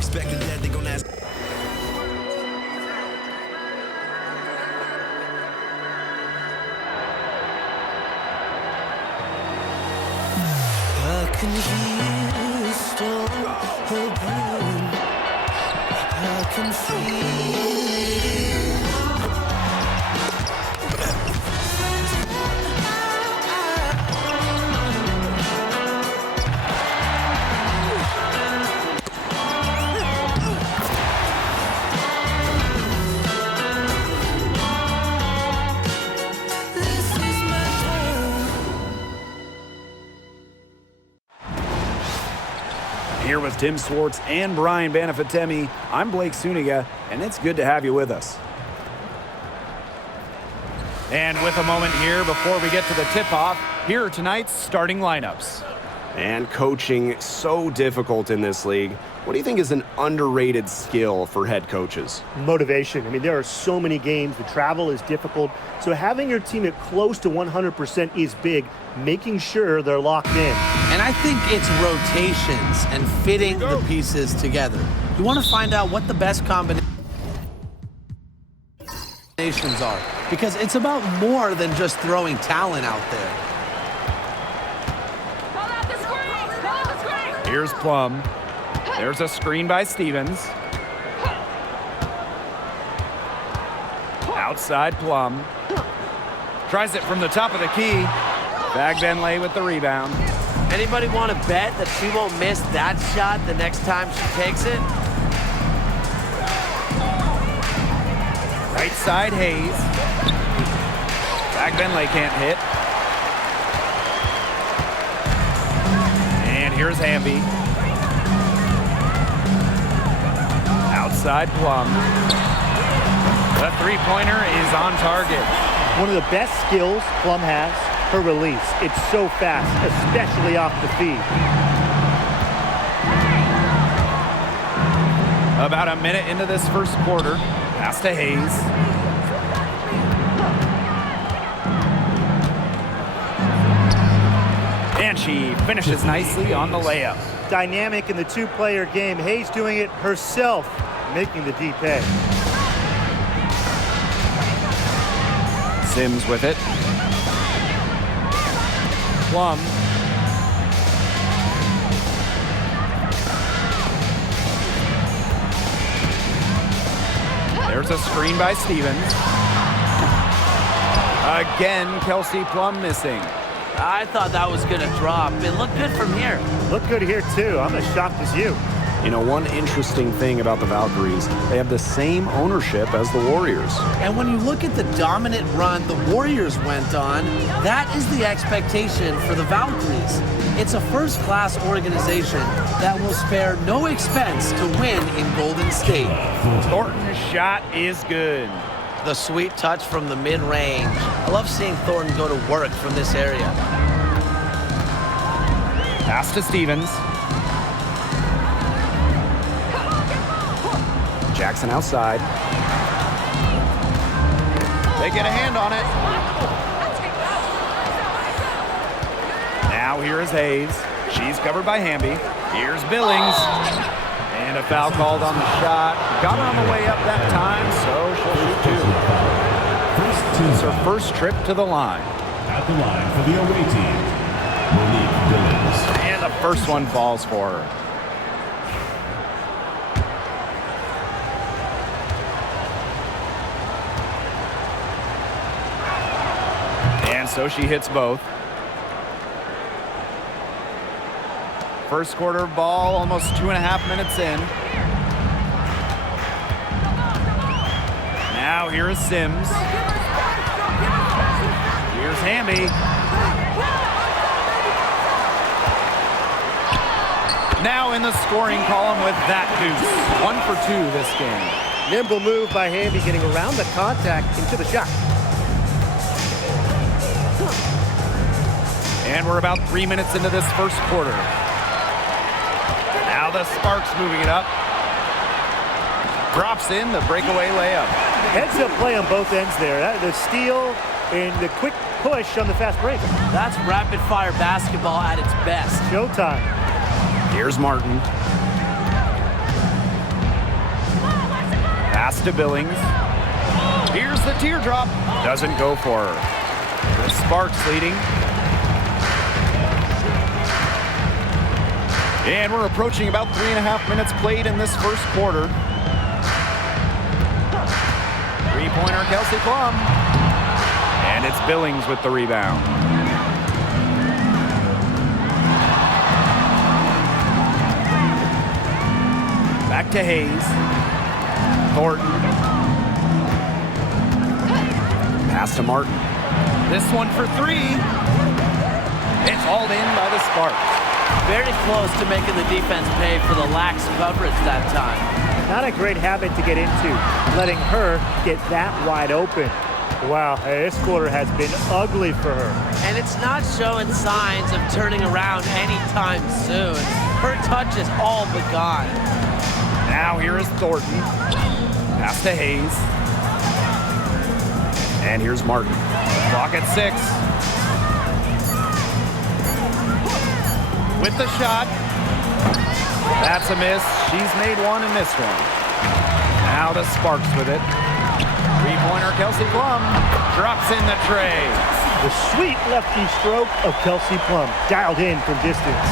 Expecting that they gonna ask. I can hear the storm brewing. I can feel it. Here with Tim Swartz and Brian Banafitemi, I'm Blake Suniga, and it's good to have you with us. And with a moment here before we get to the tip-off, here are tonight's starting lineups. And coaching so difficult in this league. What do you think is an underrated skill for head coaches? Motivation. I mean, there are so many games. The travel is difficult. So having your team at close to 100% is big, making sure they're locked in. And I think it's rotations and fitting the pieces together. You want to find out what the best combinations are, because it's about more than just throwing talent out there. Here's Plum. There's a screen by Stevens. Outside Plum. Tries it from the top of the key. Bagbenlay with the rebound. Anybody want to bet that she won't miss that shot the next time she takes it? Right side Hayes. Bagbenlay can't hit. And here's Hamby. Outside Plum. The three-pointer is on target. One of the best skills Plum has, her release. It's so fast, especially off the feed. About a minute into this first quarter. Pass to Hayes. And she finishes nicely on the layup. Dynamic in the two-player game. Hayes doing it herself, making the D pay. Sims with it. Plum. There's a screen by Stevens. Again, Kelsey Plum missing. I thought that was going to drop. It looked good from here. Look good here, too. I'm as shocked as you. You know, one interesting thing about the Valkyries, they have the same ownership as the Warriors. And when you look at the dominant run the Warriors went on, that is the expectation for the Valkyries. It's a first-class organization that will spare no expense to win in Golden State. Thornton's shot is good. The sweet touch from the mid-range. I love seeing Thornton go to work from this area. Pass to Stevens. Jackson outside. They get a hand on it. Now here is Hayes. She's covered by Hamby. Here's Billings. And a foul called on the shot. Got her on the way up that time, so she'll shoot two. It's her first trip to the line. At the line for the away team, Monique Billings. And the first one falls for her. And so she hits both. First quarter ball, almost 2.5 minutes in. Now here is Sims. Here's Hamby. Now in the scoring column with that deuce. 1 for 2 this game. Nimble move by Hamby, getting around the contact into the shot. And we're about 3 minutes into this first quarter. Now the Sparks moving it up. Drops in the breakaway layup. Heads-up play on both ends there. The steal and the quick push on the fast break. That's rapid-fire basketball at its best. Showtime. Here's Martin. Pass to Billings. Here's the teardrop. Doesn't go for her. The Sparks leading. And we're approaching about 3.5 minutes played in this first quarter. Three-pointer, Kelsey Plum. And it's Billings with the rebound. Back to Hayes. Thornton. Pass to Martin. This one for three. It's hauled in by the Sparks. Very close to making the defense pay for the lax coverage that time. Not a great habit to get into, letting her get that wide open. Wow, this quarter has been ugly for her. And it's not showing signs of turning around anytime soon. Her touch is all but gone. Now here is Thornton. Pass to Hayes. And here's Martin. Clock at 6. With the shot. That's a miss. She's made one and missed one. Now the Sparks with it. Three-pointer, Kelsey Plum. Drops in the tray. The sweet lefty stroke of Kelsey Plum, dialed in from distance.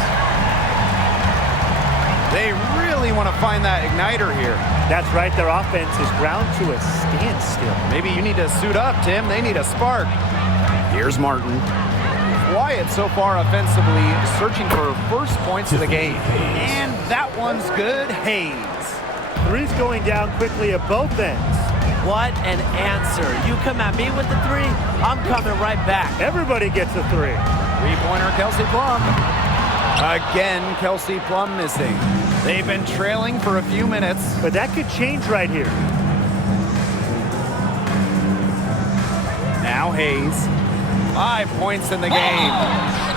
They really want to find that igniter here. That's right, their offense is ground to a standstill. Maybe you need to suit up, Tim. They need a spark. Here's Martin. Quiet so far offensively, searching for first points of the game. And that one's good. Hayes. Three's going down quickly at both ends. What an answer. You come at me with the three, I'm coming right back. Everybody gets a three. Three-pointer, Kelsey Plum. Again, Kelsey Plum missing. They've been trailing for a few minutes. But that could change right here. Now Hayes. 5 points in the game.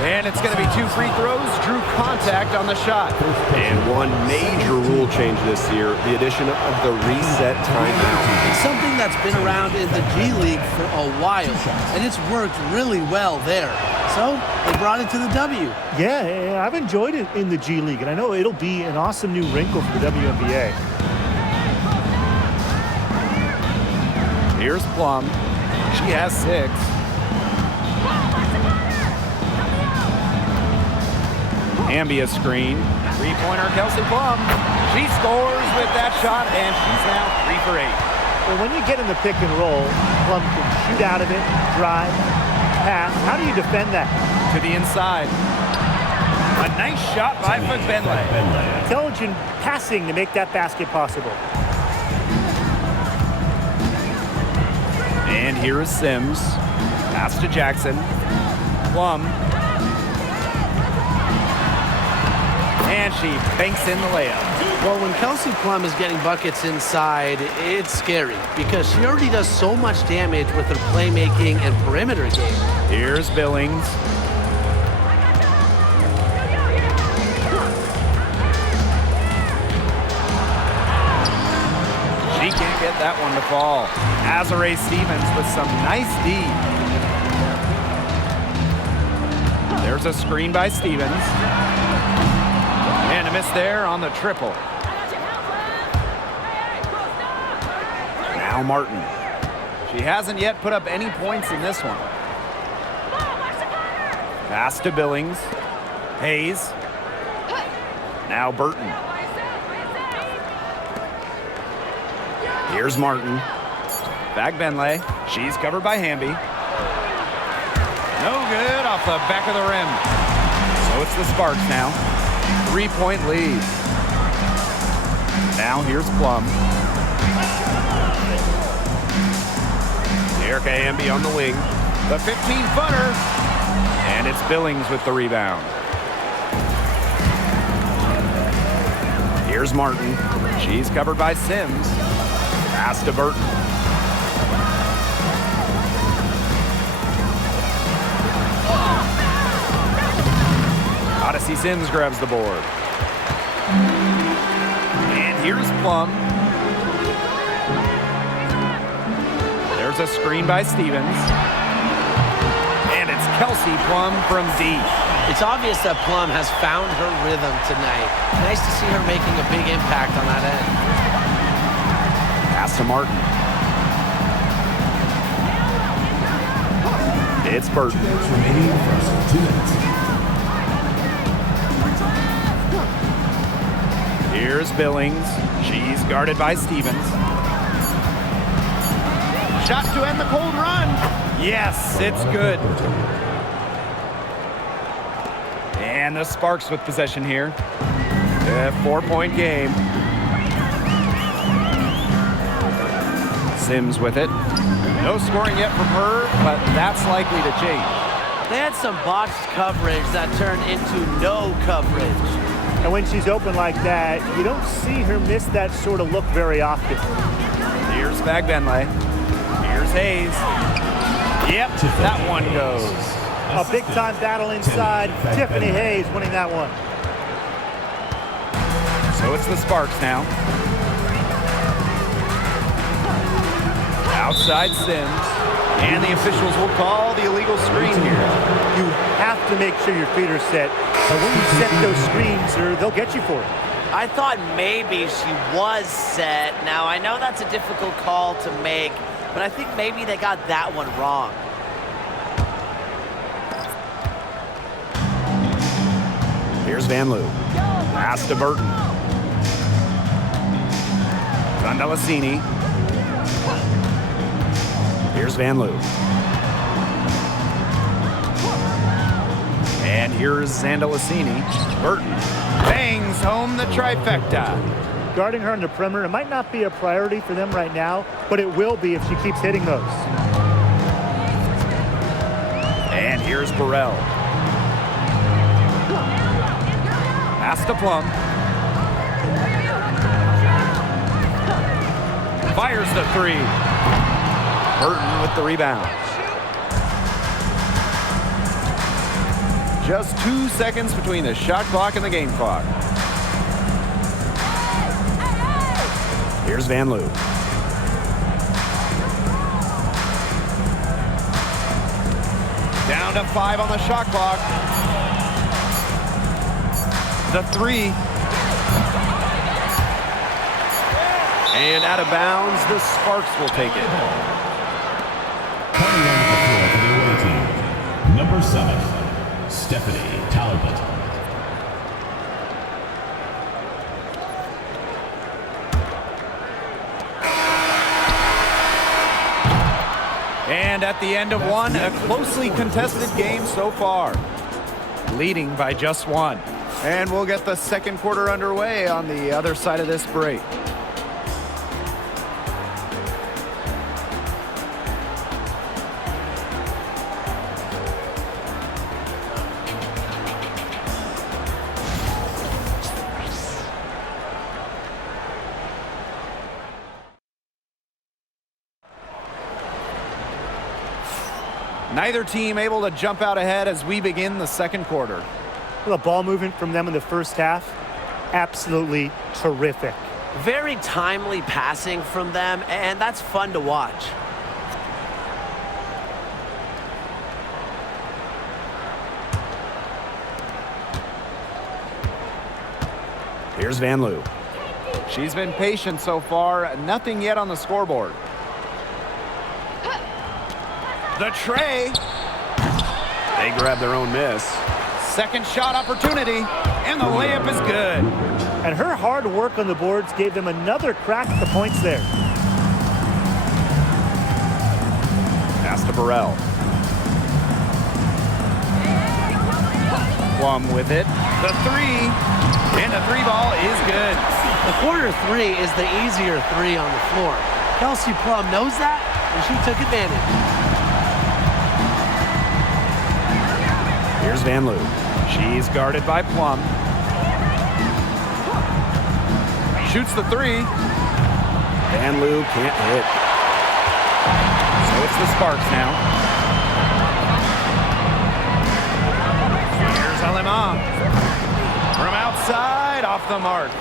And it's going to be 2 free throws. Drew contact on the shot. And one major rule change this year, the addition of the reset timeout. It's something that's been around in the G League for a while, and it's worked really well there. So they brought it to the W. Yeah, I've enjoyed it in the G League, and I know it'll be an awesome new wrinkle for the WNBA. Here's Plum. She has 6. Ambia screen. Three-pointer, Kelsey Plum. She scores with that shot, and she's now 3 for 8. Well, when you get in the pick and roll, Plum can shoot out of it, drive, pass. How do you defend that? To the inside. A nice shot by Benley. Intelligent passing to make that basket possible. And here is Sims. Pass to Jackson. Plum. And she banks in the layup. Well, when Kelsey Plum is getting buckets inside, it's scary because she already does so much damage with her playmaking and perimeter game. Here's Billings. She can't get that one to fall. Azare Stevens with some nice D. There's a screen by Stevens. And a miss there on the triple. Now Martin. She hasn't yet put up any points in this one. Pass to Billings. Hayes. Now Burton. Here's Martin. Back Benley. She's covered by Hamby. No good off the back of the rim. So it's the Sparks now. 3-point lead. Now here's Plum. Erica Hamby on the wing. The 15-footer. And it's Billings with the rebound. Here's Martin. She's covered by Sims. Pass to Burton. Odyssey Sims grabs the board. And here's Plum. There's a screen by Stevens. And it's Kelsey Plum from deep. It's obvious that Plum has found her rhythm tonight. Nice to see her making a big impact on that end. Pass to Martin. It's Burton. Remaining first 2 minutes. Here's Billings. She's guarded by Stevens. Shot to end the cold run. Yes, it's good. And the Sparks with possession here. A 4-point game. Sims with it. No scoring yet from her, but that's likely to change. They had some botched coverage that turned into no coverage. And when she's open like that, you don't see her miss that sort of look very often. Here's Bagbenley. Here's Hayes. Yep, that one goes. A big-time battle inside. Tiffany Hayes winning that one. So it's the Sparks now. Outside Sims. And the officials will call the illegal screen here. You have to make sure your feet are set. But when you set those screens, they'll get you for it. I thought maybe she was set. Now, I know that's a difficult call to make, but I think maybe they got that one wrong. Here's Van Loo. Pass to Burton. Zandalasini. Here's Van Loo. And here's Zandalasini. Burton bangs home the trifecta. Guarding her on the perimeter, it might not be a priority for them right now, but it will be if she keeps hitting those. And here's Burrell. Pass to Plum. Fires the three. Burton with the rebound. Just 2 seconds between the shot clock and the game clock. Here's Van Loo. Down to 5 on the shot clock. The three. And out of bounds, the Sparks will take it. Coming on the floor for the away team, number 7, Stephanie Talbot. And at the end of one, a closely contested game so far. Leading by just 1. And we'll get the second quarter underway on the other side of this break. Neither team able to jump out ahead as we begin the second quarter. Well, the ball movement from them in the first half, absolutely terrific. Very timely passing from them, and that's fun to watch. Here's Van Loo. She's been patient so far. Nothing yet on the scoreboard. The tray. They grab their own miss. Second shot opportunity. And the layup is good. And her hard work on the boards gave them another crack at the points there. Pass to Burrell. Plum with it. The three. And the three ball is good. The corner three is the easier three on the floor. Kelsey Plum knows that, and she took advantage. Here's Van Loo. She's guarded by Plum. Shoots the three. Van Loo can't hit. So it's the Sparks now. Here's Alema. From outside, off the mark.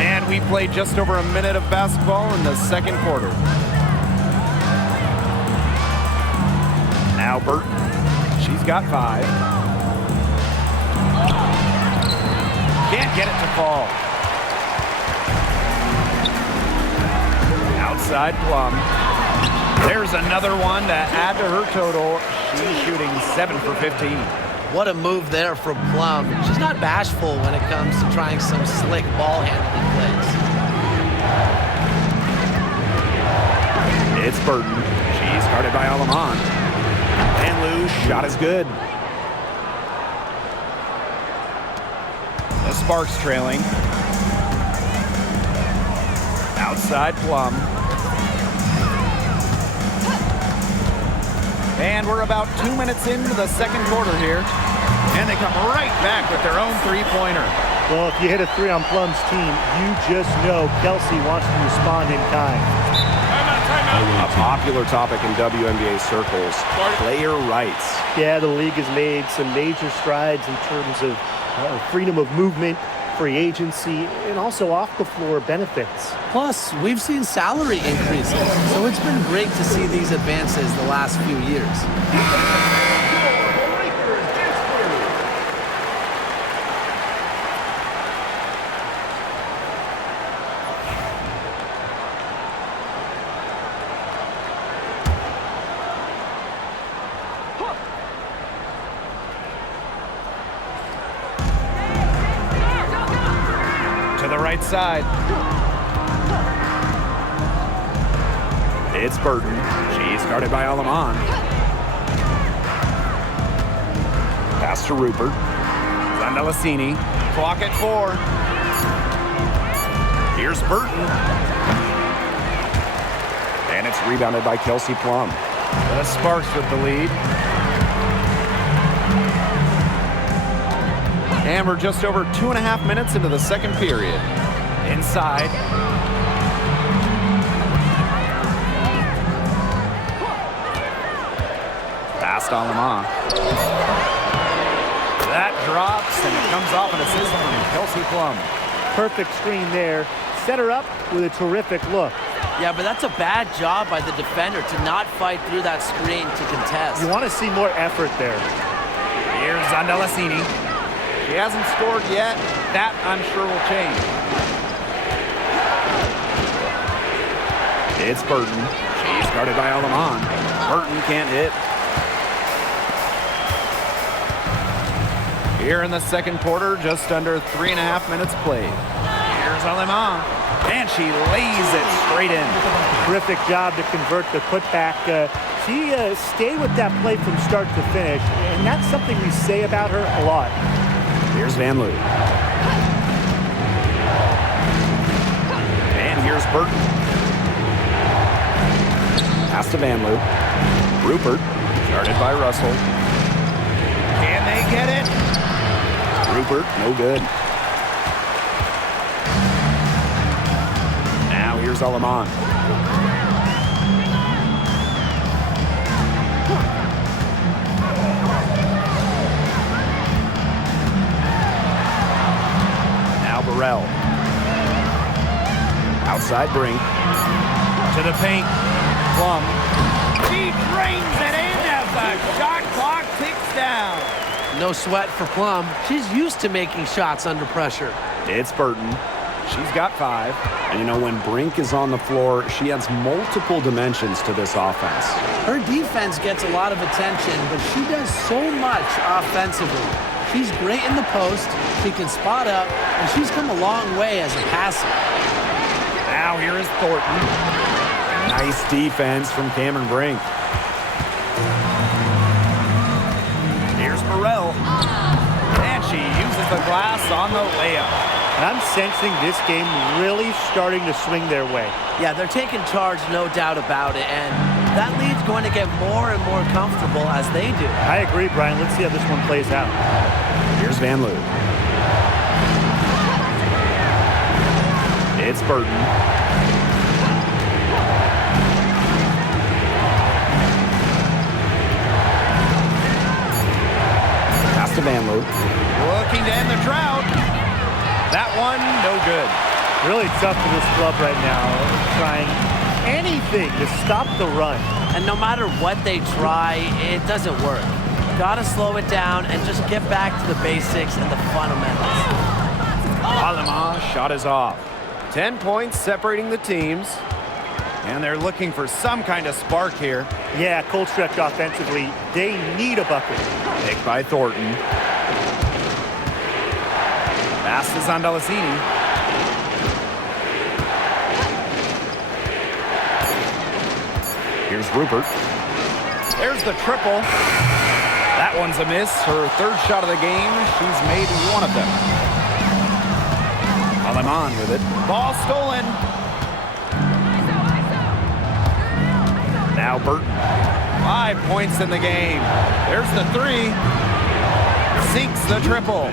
And we played just over a minute of basketball in the second quarter. Now Burton. She's got 5. Can't get it to fall. Outside Plum. There's another one to add to her total. She's shooting 7 for 15. What a move there from Plum. She's not bashful when it comes to trying some slick ball handling plays. It's Burton. She's guarded by Alamon. And Lou's shot is good. The Sparks trailing. Outside Plum. And we're about 2 minutes into the second quarter here. And they come right back with their own three-pointer. Well, if you hit a three on Plum's team, you just know Kelsey wants to respond in kind. A popular topic in WNBA circles, player rights. Yeah, the league has made some major strides in terms of freedom of movement, free agency, and also off-the-floor benefits. Plus, we've seen salary increases, so it's been great to see these advances the last few years. To the right side. It's Burton. She's guarded by Alamon. Pass to Rupert. Zandalasini. Clock at 4. Here's Burton. And it's rebounded by Kelsey Plum. The Sparks with the lead. And we're just over 2.5 minutes into the second period. Inside. Past Alamon. That drops, and it comes off an assist from Kelsey Plum. Perfect screen there. Set her up with a terrific look. Yeah, but that's a bad job by the defender to not fight through that screen to contest. You want to see more effort there. Here's Zandalasini. She hasn't scored yet. That, I'm sure, will change. It's Burton. She's guarded by Alamon. Burton can't hit. Here in the second quarter, just under 3.5 minutes played. Here's Alamon. And she lays it straight in. Terrific job to convert the putback. She stayed with that play from start to finish, and that's something we say about her a lot. Here's Van Loo. And here's Burton. Pass to Van Loo. Rupert. Guarded by Russell. Can they get it? Rupert, no good. Now here's Alamon. Now Burrell. Outside Brink. To the paint. Plum. She drains it in as the shot clock ticks down. No sweat for Plum. She's used to making shots under pressure. It's Burton. She's got 5. And you know, when Brink is on the floor, she adds multiple dimensions to this offense. Her defense gets a lot of attention, but she does so much offensively. She's great in the post, she can spot up, and she's come a long way as a passer. Now here is Thornton. Nice defense from Cameron Brink. Here's Burrell. And she uses the glass on the layup. I'm sensing this game really starting to swing their way. Yeah, they're taking charge, no doubt about it, and that lead's going to get more and more comfortable as they do. I agree, Brian. Let's see how this one plays out. Here's Van Loo. It's Burton. Pass to Van Loo. Looking to end the drought. That one, no good. Really tough for this club right now. Trying anything to stop the run. And no matter what they try, it doesn't work. Gotta slow it down and just get back to the basics and the fundamentals. Alama shot is off. 10 points separating the teams. And they're looking for some kind of spark here. Yeah, cold stretch offensively. They need a bucket. Picked by Thornton. Pass to Zondalacini. Here's Rupert. There's the triple. That one's a miss. Her third shot of the game. She's made one of them. Aleman with it. Ball stolen. Now Burton. 5 points in the game. There's the three. Sinks the triple.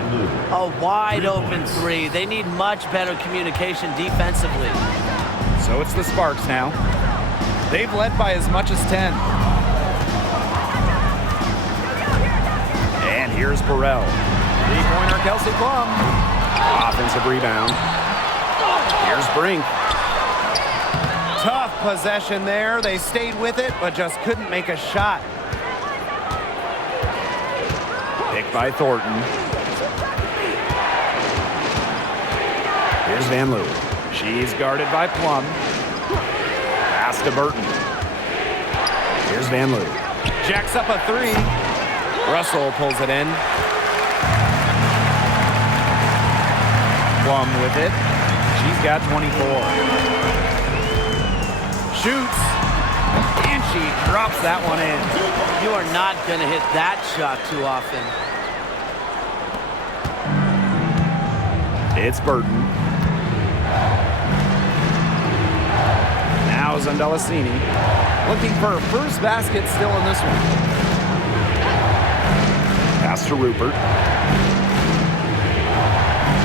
A wide open three. They need much better communication defensively. So it's the Sparks now. They've led by as much as 10. And here's Burrell. Three-pointer Kelsey Plum. Offensive rebound. Here's Brink. Tough possession there. They stayed with it, but just couldn't make a shot. Picked by Thornton. Here's Van Loo. She's guarded by Plum. Pass to Burton. Here's Van Loo. Jacks up a three. Russell pulls it in. Plum with it. She's got 24. Shoots. And she drops that one in. You are not going to hit that shot too often. It's Burton. Now Zondalacini. Looking for her first basket still in this one. Pass to Rupert.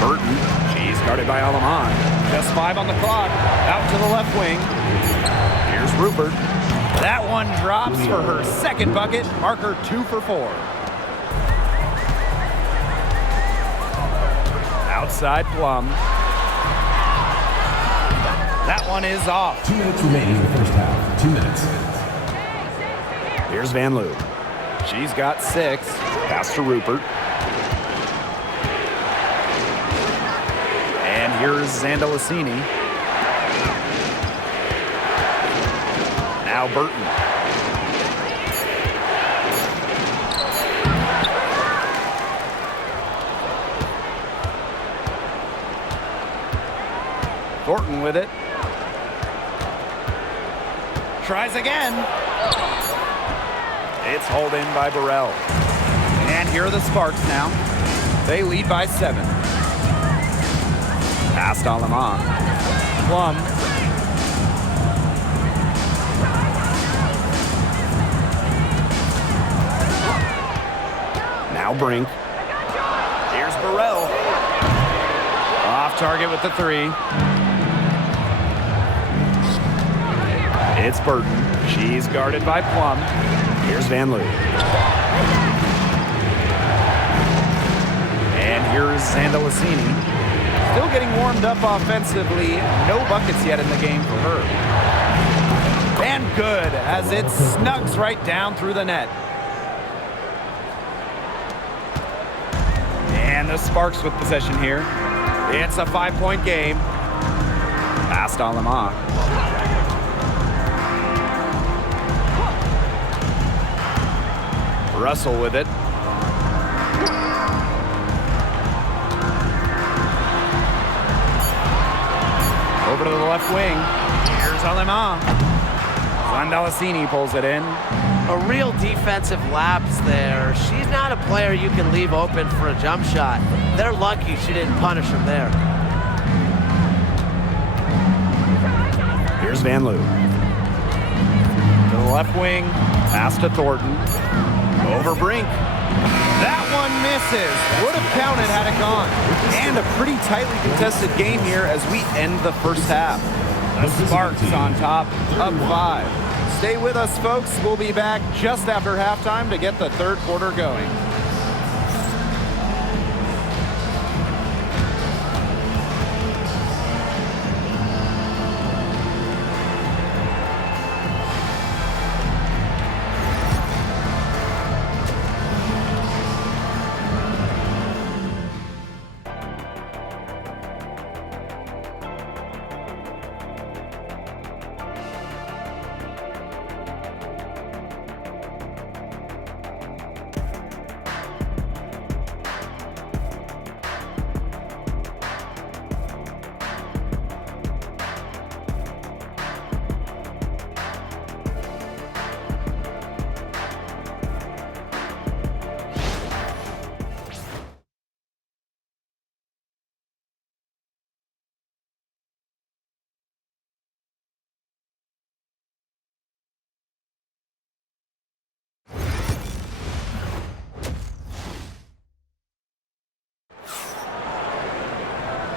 Burton. She's guarded by Aleman. Just 5 on the clock. Out to the left wing. Here's Rupert. That one drops for her second bucket. Marker 2 for 4. Outside Plum. That one is off. 2 minutes remaining in the first half. 2 minutes. Here's Van Loo. She's got 6. Pass to Rupert. And here's Zondalacini. Now Burton. Thornton with it. Tries again. It's hauled in by Burrell. And here are the Sparks now. They lead by 7. Pass to Aleman. Plum. Now Brink. Here's Burrell. Off target with the 3. It's Burton. She's guarded by Plum. Here's Van Loo. And here's Zondalacini. Still getting warmed up offensively. No buckets yet in the game for her. And good, as it snugs right down through the net. And the Sparks with possession here. It's a 5-point game. Pass to Aleman. Russell with it. Over to the left wing. Here's Aleman. Zondalacini pulls it in. A real defensive lapse there. She's not a player you can leave open for a jump shot. They're lucky she didn't punish him there. Here's Van Loo. To the left wing. Pass to Thornton. Over Brink. That one misses. Would have counted had it gone. And a pretty tightly contested game here as we end the first half. The Sparks on top, up 5. Stay with us, folks. We'll be back just after halftime to get the third quarter going.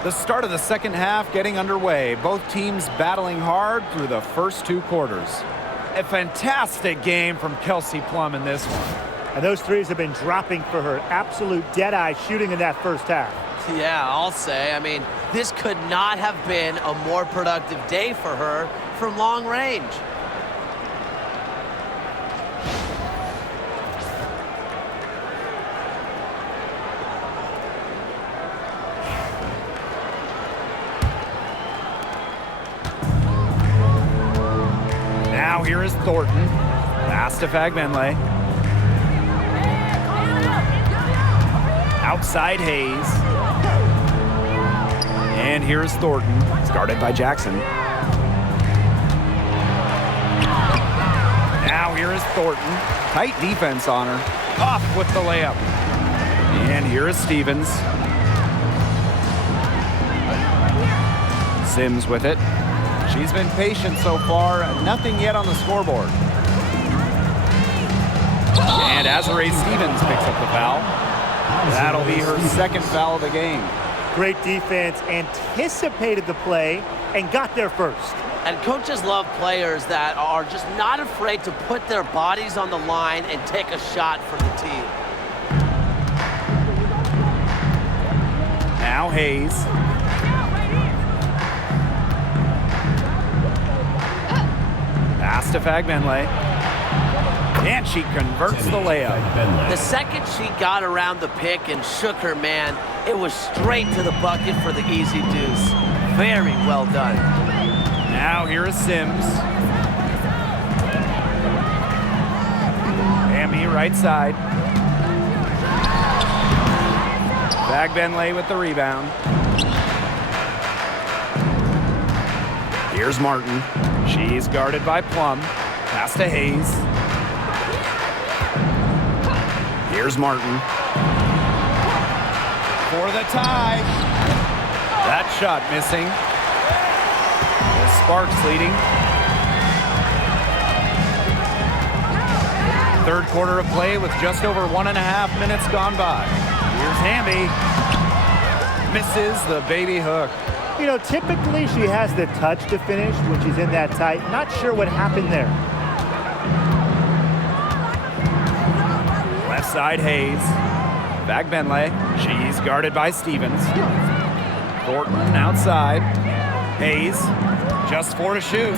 The start of the second half getting underway. Both teams battling hard through the first 2 quarters. A fantastic game from Kelsey Plum in this one. And those threes have been dropping for her. Absolute dead-eye shooting in that first half. Yeah, I'll say. I mean, this could not have been a more productive day for her from long range. Now here is Thornton. Pass to Fagbenle. Outside Hayes. And here's Thornton, guarded by Jackson. Now here is Thornton. Tight defense on her. Off with the layup. And here is Stevens. Sims with it. She's been patient so far. Nothing yet on the scoreboard. And Azarae Stevens picks up the foul. That'll be her second foul of the game. Great defense, anticipated the play, and got there first. And coaches love players that are just not afraid to put their bodies on the line and take a shot for the team. Now Hayes. Pass to Fagbenle. And she converts the layup. The second she got around the pick and shook her man, it was straight to the bucket for the easy deuce. Very well done. Now here is Sims. Hamby right side. Fagbenle with the rebound. Here's Martin. She's guarded by Plum. Pass to Hayes. Here's Martin. For the tie. That shot missing. The Sparks leading. Third quarter of play with just over 1.5 minutes gone by. Here's Hamby. Misses the baby hook. You know, typically she has the touch to finish when she's in that tight. Not sure what happened there. Left side Hayes. Fagbenle. She's guarded by Stevens. Thornton outside. Hayes. Just 4 to shoot.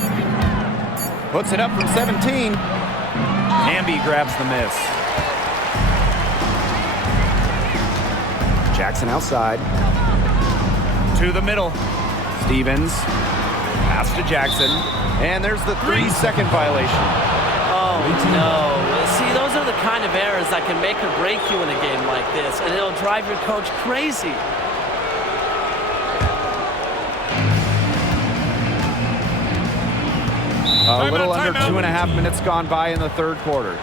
Puts it up from 17. Hamby grabs the miss. Jackson outside. To the middle. Stevens. Pass to Jackson. And there's the 3-second violation. Oh, no. See, those are the kind of errors that can make or break you in a game like this, and it'll drive your coach crazy. A little under 2.5 minutes gone by in the third quarter.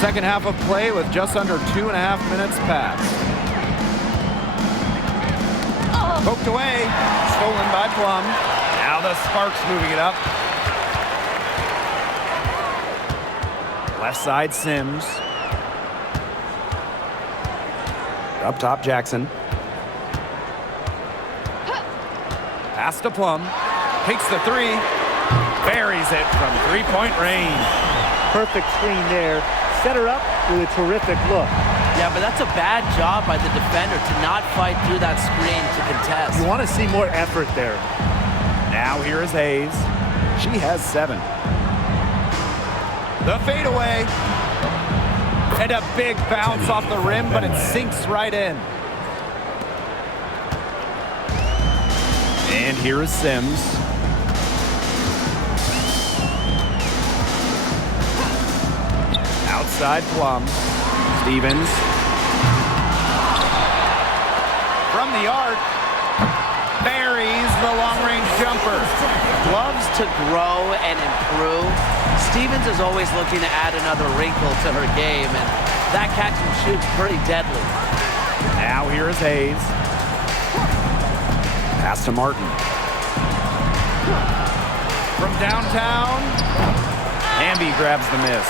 Second half of play with just under 2.5 minutes passed. Poked away, stolen by Plum. Now the Sparks moving it up. Left side Sims. Up top Jackson. Pass to Plum. Takes the 3. Buries it from 3-point range. Perfect screen there. Set her up with a terrific look. Yeah, but that's a bad job by the defender to not fight through that screen to contest. You want to see more effort there. Now here is Hayes. She has 7. The fadeaway. And a big bounce off the rim, but it sinks right in. And here is Sims. Outside Plum. Stevens. From the arc. Buries the long-range jumper. Loves to grow and improve. Stevens is always looking to add another wrinkle to her game, and that catch and shoot's pretty deadly. Now here is Hayes. Pass to Martin. From downtown, Hamby grabs the miss.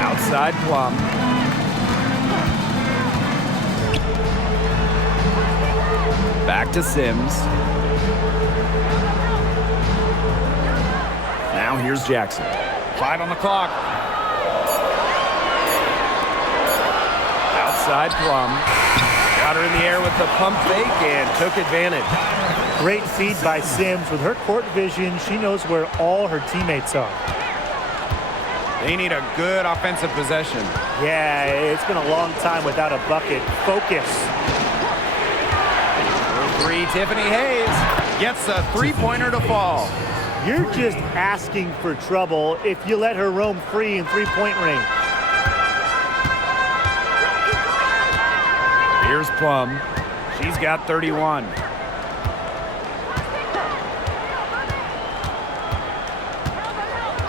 Outside Plum. Back to Sims. Now here's Jackson. 5 on the clock. Outside Plum. Got her in the air with the pump fake and took advantage. Great feed by Sims. With her court vision, she knows where all her teammates are. They need a good offensive possession. Yeah, it's been a long time without a bucket. Focus. Three, Tiffany Hayes gets a three-pointer to fall. You're just asking for trouble if you let her roam free in three-point range. Here's Plum. She's got 31.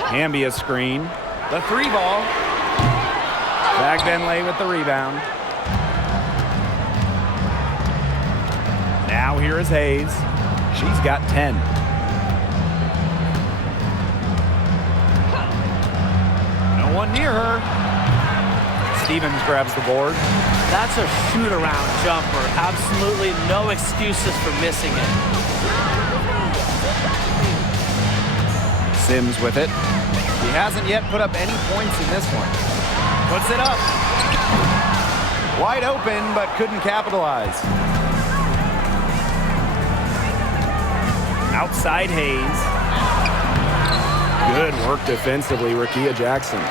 Hamby a screen. The three ball. Benley with the rebound. Now here is Hayes. She's got 10. No one near her. Stevens grabs the board. That's a shoot-around jumper. Absolutely no excuses for missing it. Sims with it. He hasn't yet put up any points in this one. Puts it up. Wide open, but couldn't capitalize. Outside Hayes. Good work defensively, Rakia Jackson.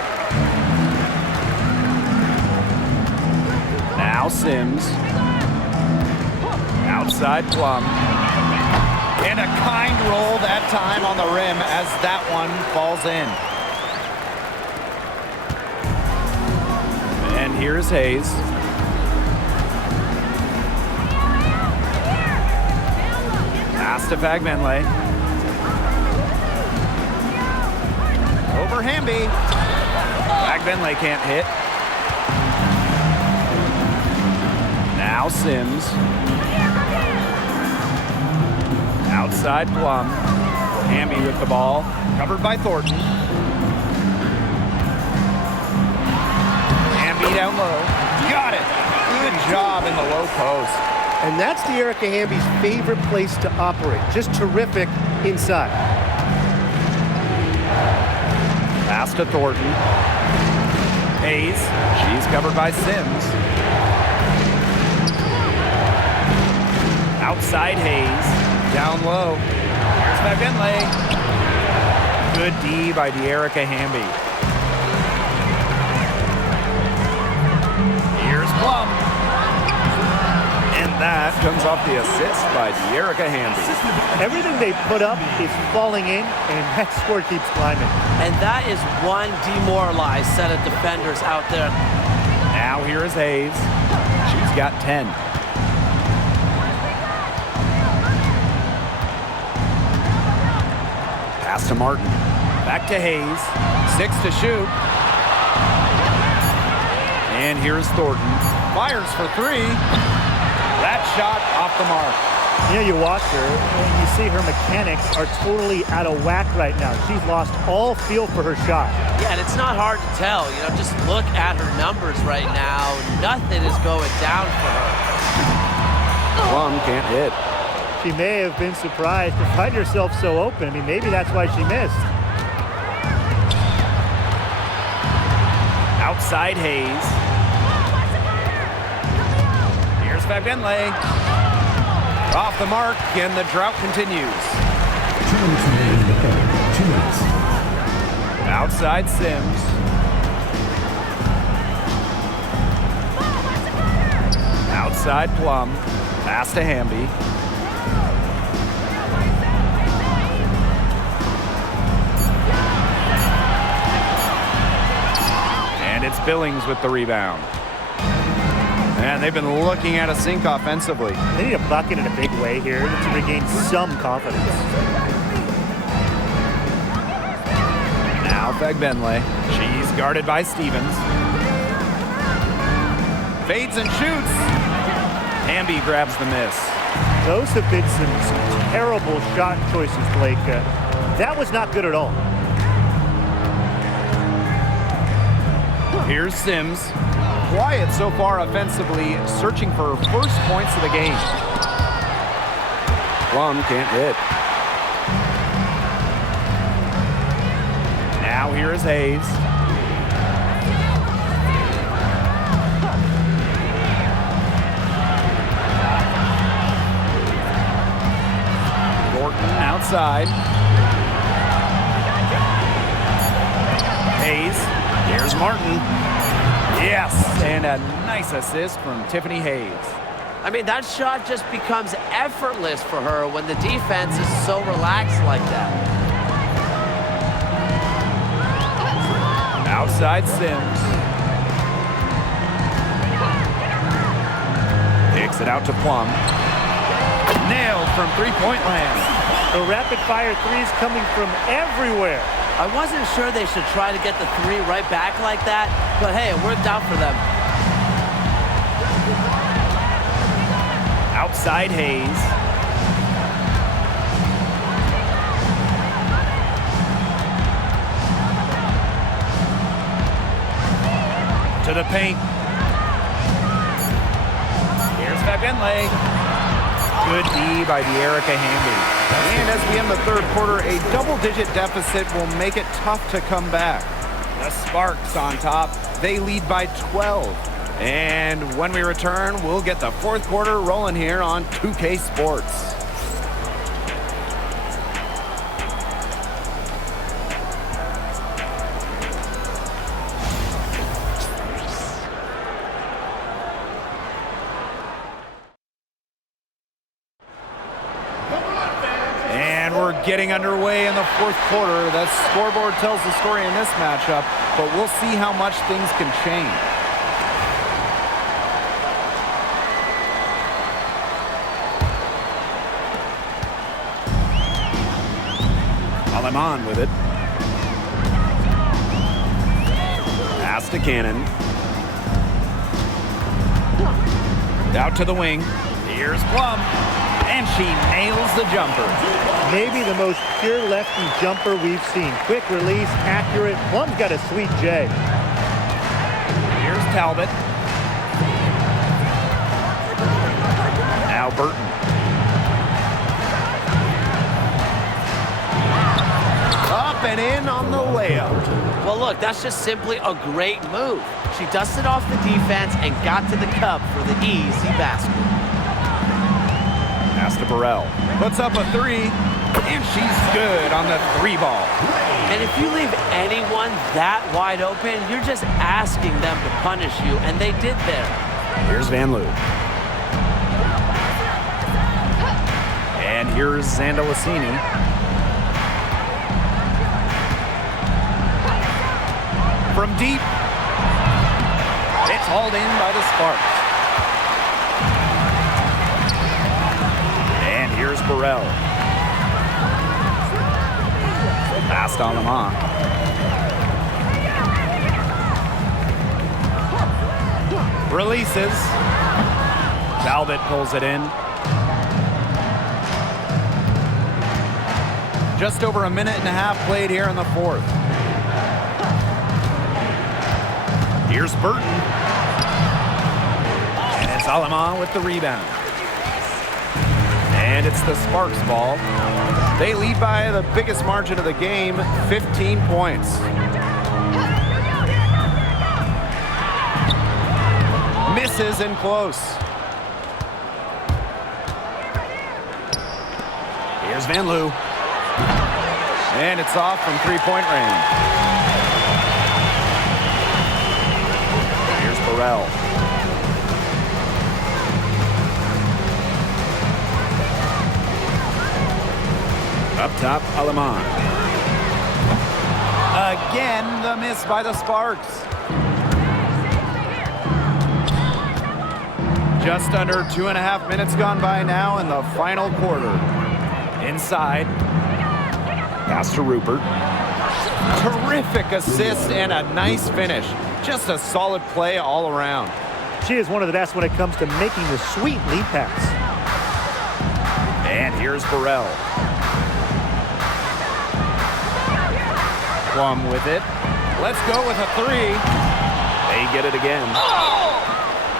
Now Sims. Outside Plum. And a kind roll that time on the rim as that one falls in. And here's Hayes. Pass to Benley. Over Hamby. Benley can't hit. Now Sims. Outside Plum. Hamby with the ball. Covered by Thornton. Hamby down low. Got it. Good job in the low post. And that's De'Erica Hamby's favorite place to operate. Just terrific inside. Pass to Thornton. Hayes. She's covered by Sims. Outside Hayes. Down low. Here's Benley. Good D by De'Erica Hamby. Here's Plum. And that comes off the assist by De'Erica Hamby. Everything they put up is falling in, and that score keeps climbing. And that is one demoralized set of defenders out there. Now here is Hayes. She's got 10. Pass to Martin. Back to Hayes. 6 to shoot. And here's Thornton. Fires for 3. That shot off the mark. You know, you watch her, and you see her mechanics are totally out of whack right now. She's lost all feel for her shot. Yeah, and it's not hard to tell. You know, just look at her numbers right now. Nothing is going down for her. Plum can't hit. She may have been surprised to find herself so open. I mean, maybe that's why she missed. Outside Hayes. Here's Benley. Off the mark, and the drought continues. 2 minutes remaining in the third. Outside Sims. Outside Plum. Pass to Hamby. And it's Billings with the rebound. And they've been looking at a sink offensively. They need a bucket in a big way here to regain some confidence. Now Fagbenle. She's guarded by Stevens. Fades and shoots. Hamby grabs the miss. Those have been some terrible shot choices, Blake. That was not good at all. Here's Sims. Quiet so far offensively, searching for first points of the game. Plum can't hit. Now here is Hayes. Gordon outside. Hayes. Here's Martin. Yes, and a nice assist from Tiffany Hayes. I mean, that shot just becomes effortless for her when the defense is so relaxed like that. Outside Sims. Kicks it out to Plum. Nailed from three-point land. The rapid-fire threes coming from everywhere. I wasn't sure they should try to get the three right back like that, but hey, it worked out for them. Outside Hayes. To the paint. Here's Fagbenle. Good D by De'Erica Hamby. And as we end the third quarter, a double-digit deficit will make it tough to come back. The Sparks on top. They lead by 12. And when we return, we'll get the fourth quarter rolling here on 2K Sports. And we're getting underway in the fourth quarter. The scoreboard tells the story in this matchup, but we'll see how much things can change. Aleman with it. Pass to Cannon. Out to the wing. Here's Plum. And she nails the jumper. Maybe the most pure lefty jumper we've seen. Quick release, accurate. Plum's got a sweet J. Here's Talbot. Now Burton. Up and in on the layup. Well, look, that's just simply a great move. She dusted off the defense and got to the cup for the easy basket. Pass to Burrell. Puts up a three, and she's good on the three ball. And if you leave anyone that wide open, you're just asking them to punish you, and they did there. Here's Van Loo. And here's Zandalicini. From deep, it's hauled in by the Sparks. And here's Burrell. Passed on Lamont. Releases. Talbot pulls it in. Just over a minute and a half played here in the fourth. Here's Burton. And it's Aleman with the rebound. And it's the Sparks ball. They lead by the biggest margin of the game, 15 points. Misses in close. Here's Van Loo. And it's off from three-point range. Burrell. Up top, Aleman. Again, the miss by the Sparks. Just under 2.5 minutes gone by now in the final quarter. Inside. Pass to Rupert. Terrific assist and a nice finish. Just a solid play all around. She is one of the best when it comes to making the sweet lead pass. And here's Burrell. Plum with it. Let's go with a three. They get it again.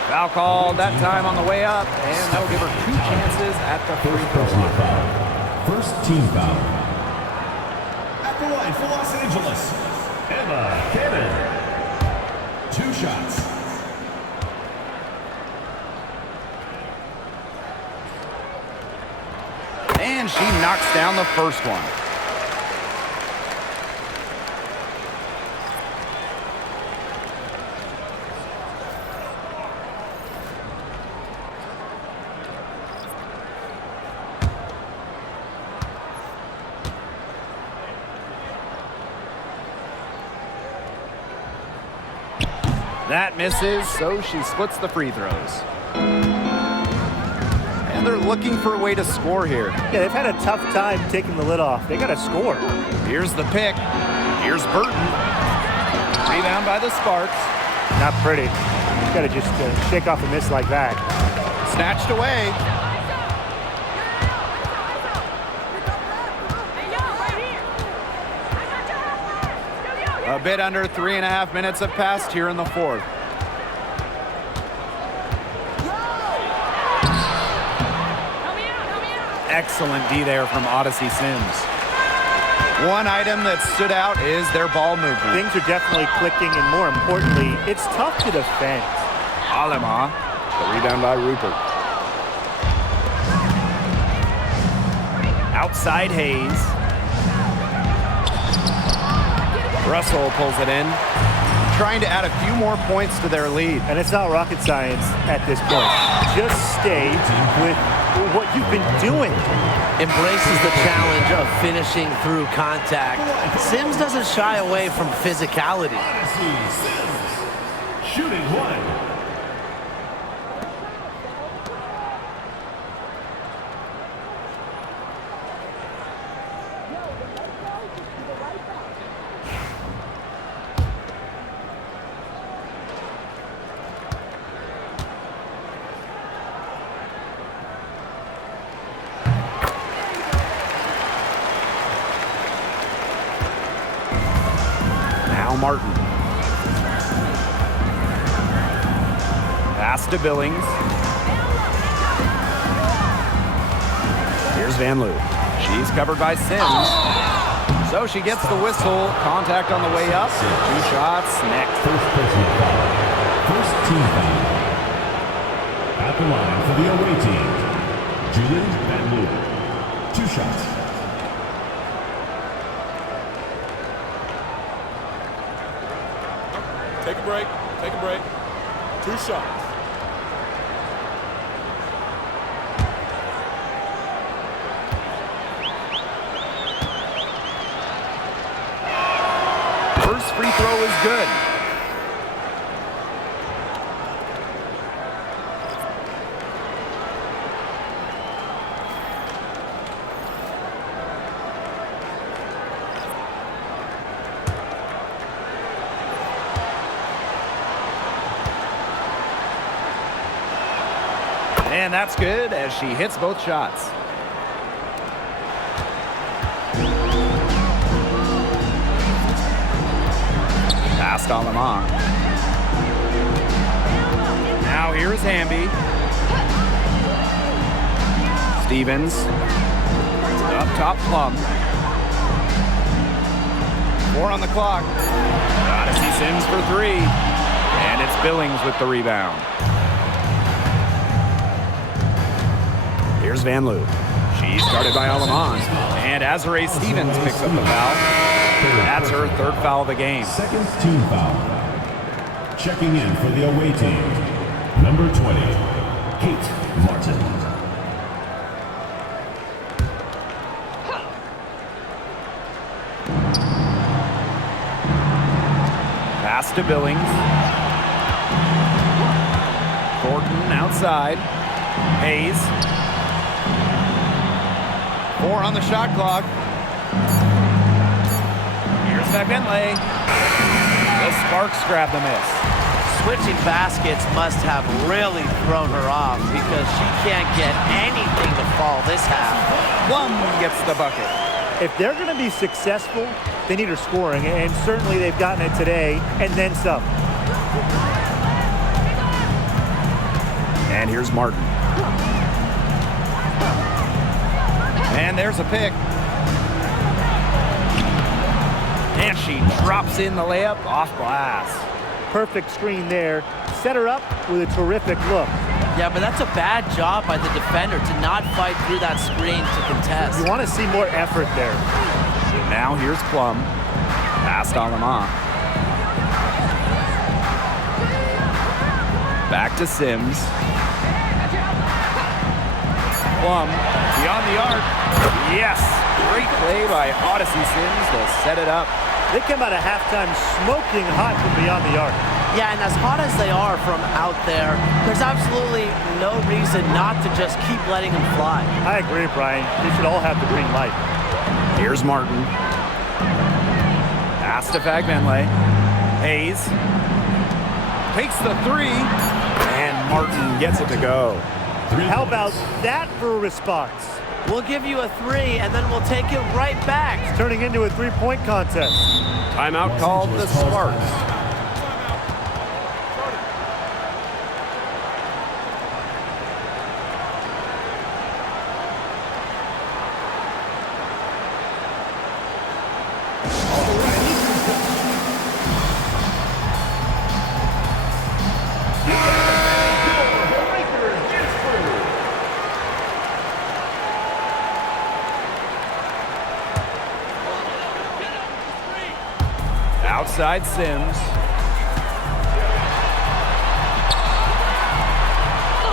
Foul called that time on the way up, and that'll give her 2 chances at the free throw line. First team foul. At the line for Los Angeles, Emma Cannon. 2 shots. And she knocks down the first one. That misses, so she splits the free throws. And they're looking for a way to score here. Yeah, they've had a tough time taking the lid off. They got to score. Here's the pick. Here's Burton. Rebound by the Sparks. Not pretty. You got to just shake off a miss like that. Snatched away. A bit under 3.5 minutes have passed here in the fourth. Excellent D there from Odyssey Sims. One item that stood out is their ball movement. Things are definitely clicking, and more importantly, it's tough to defend. Alema. The rebound by Rupert. Outside Hayes. Russell pulls it in, trying to add a few more points to their lead. And it's not rocket science at this point. Just stay with what you've been doing. Embraces the challenge of finishing through contact. Sims doesn't shy away from physicality. Odyssey Sims. Shooting 1. Martin. Pass to Billings. Here's Van Loo. She's covered by Sims. So she gets the whistle. Contact on the way up. 2 shots next. First personal foul. First team foul. At the line for the away team, Julie Van Loo. 2 shots. Take a break. Take a break. 2 shots. First free throw is good. And that's good as she hits both shots. Pass to Aleman. Now here's Hamby. Stevens. Up top, Plum. 4 on the clock. Odyssey Sims for 3. And it's Billings with the rebound. Here's Van Loo. She's guarded by Aleman. And Azare Stevens picks up the foul. That's her 3rd foul of the game. Second team foul. Checking in for the away team, number 20, Kate Martin. Pass to Billings. Thornton outside. Hayes. 4 on the shot clock. Here's Bentley. The Sparks grab the miss. Switching baskets must have really thrown her off because she can't get anything to fall this half. Plum gets the bucket. If they're going to be successful, they need her scoring, and certainly they've gotten it today, and then some. And here's Martin. And there's a pick. And she drops in the layup off glass. Perfect screen there. Set her up with a terrific look. Yeah, but that's a bad job by the defender to not fight through that screen to contest. You want to see more effort there. Now here's Plum. Past Alama. Back to Sims. Plum beyond the arc. Yes! Great play by Odyssey Sims to set it up. They come out of halftime smoking hot from beyond the arc. Yeah, and as hot as they are from out there, there's absolutely no reason not to just keep letting them fly. I agree, Brian. They should all have the green light. Here's Martin. Pass to Fagbenle. Hayes takes the 3, and Martin gets it to go. How about that for a response? We'll give you a 3, and then we'll take it right back. It's turning into a three-point contest. Timeout called the Sparks. Outside Sims.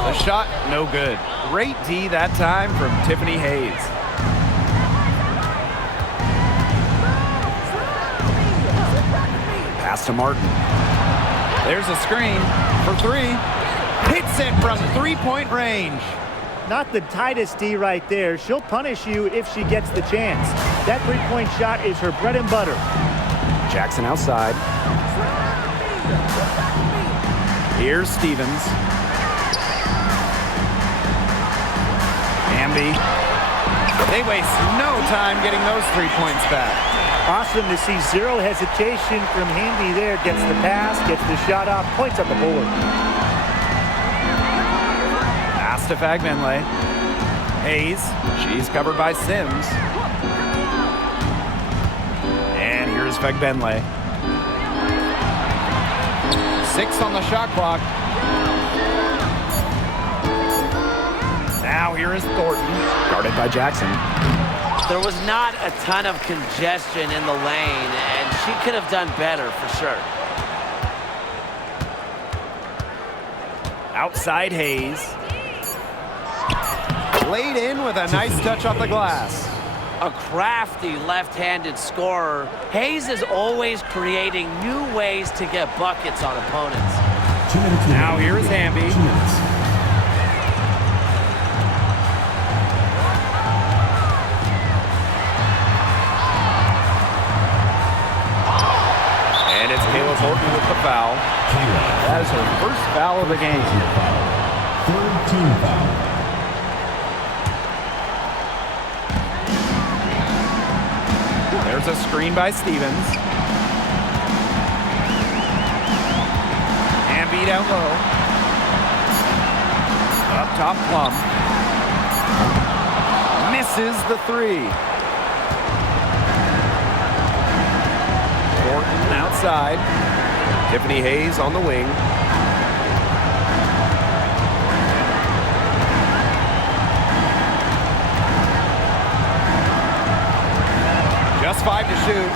The shot, no good. Great D that time from Tiffany Hayes. Pass to Martin. There's a screen for 3. Hits it from three-point range. Not the tightest D right there. She'll punish you if she gets the chance. That three-point shot is her bread and butter. Jackson outside. Here's Stevens. Amby. They waste no time getting those 3 points back. Awesome to see zero hesitation from Hamby there. Gets the pass, gets the shot off, points on the board. Pass to Fagbenle. Hayes. She's covered by Sims. And here's Fagbenle. 6 on the shot clock. Now here is Thornton, guarded by Jackson. There was not a ton of congestion in the lane, and she could have done better for sure. Outside Hayes. Laid in with a nice touch off the glass. A crafty left-handed scorer, Hayes is always creating new ways to get buckets on opponents. 2 minutes. Now here is Hamby. 2 minutes. And it's Kayla Thornton with the foul. That is her first foul of the game. Third team foul. There's a screen by Stevens. Hamby down low. Up top, Plum. Misses the 3. Thornton outside. Tiffany Hayes on the wing. Just 5 to shoot.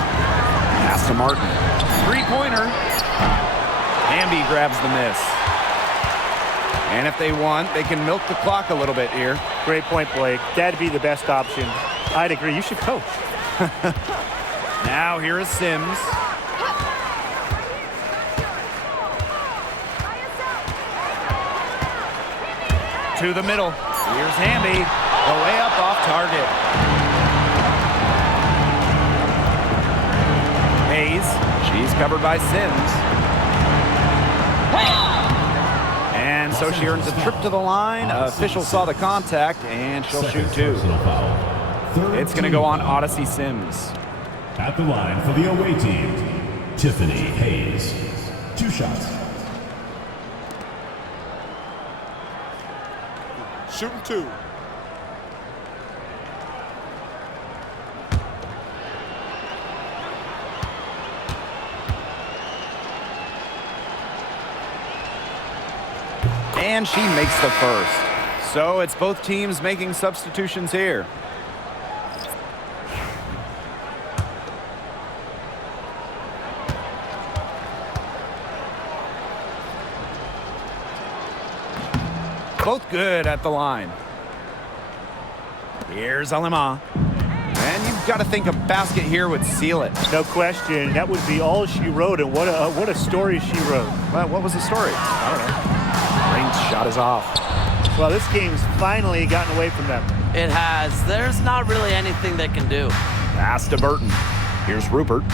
Pass to Martin. 3-pointer. Hamby grabs the miss. And if they want, they can milk the clock a little bit here. Great point, Blake. That'd be the best option. I'd agree. You should coach. Now here is Sims. To the middle. Here's Hamby. The layup off target. Hayes. She's covered by Sims. And so she earns a trip to the line. Official saw the contact, and she'll shoot two. It's going to go on Odyssey Sims. At the line for the away team, Tiffany Hayes. 2 shots. Shooting 2. And she makes the first. So it's both teams making substitutions here. Both good at the line. Here's Alima. And you've got to think a basket here would seal it. No question. That would be all she wrote, and what a story she wrote. Well, what was the story? I don't know. Rain's shot is off. Well, this game's finally gotten away from them. It has. There's not really anything they can do. Pass to Burton. Here's Rupert,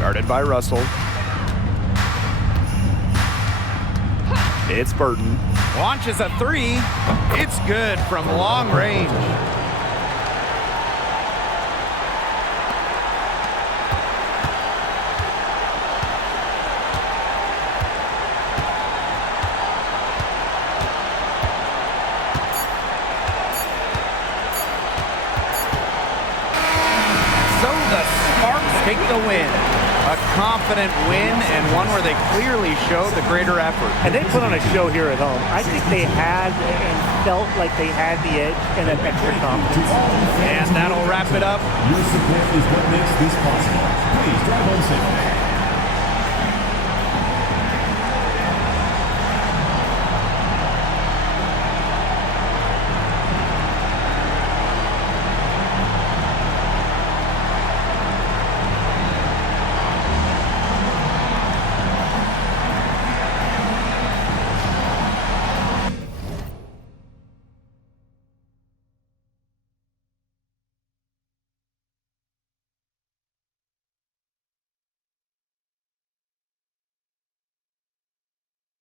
guarded by Russell. It's Burton. Launches a 3. It's good from long range. So the Sparks take the win. A confident win and one where they clearly showed the greater effort. And they put on a show here at home. I think they had and felt like they had the edge and an extra confidence. And that'll wrap it up. Your support is what makes this possible. Please drive home safely.